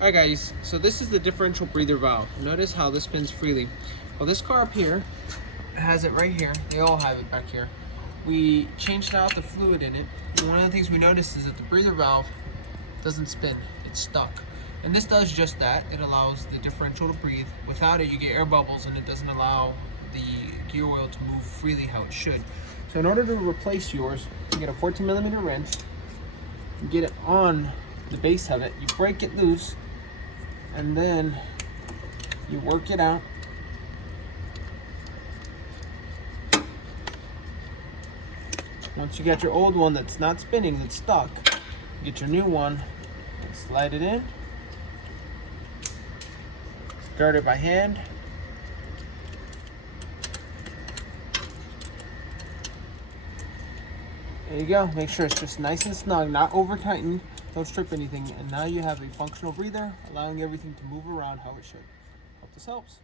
Alright guys, so this is the differential breather valve. Notice how this spins freely. Well, this car up here has it right here. They all have it back here. We changed out the fluid in it, and one of the things we noticed is that the breather valve doesn't spin, it's stuck. And this does just that. It allows the differential to breathe. Without it, you get air bubbles and it doesn't allow the gear oil to move freely how it should. So in order to replace yours, you get a 14mm wrench, you get it on the base of it, you break it loose, and then you work it out. Once you get your old one that's not spinning, that's stuck, you get your new one, slide it in, start it by hand. There you go. Make sure it's just nice and snug, not over tightened. Don't strip anything. And now you have a functional breather, allowing everything to move around how it should. Hope this helps.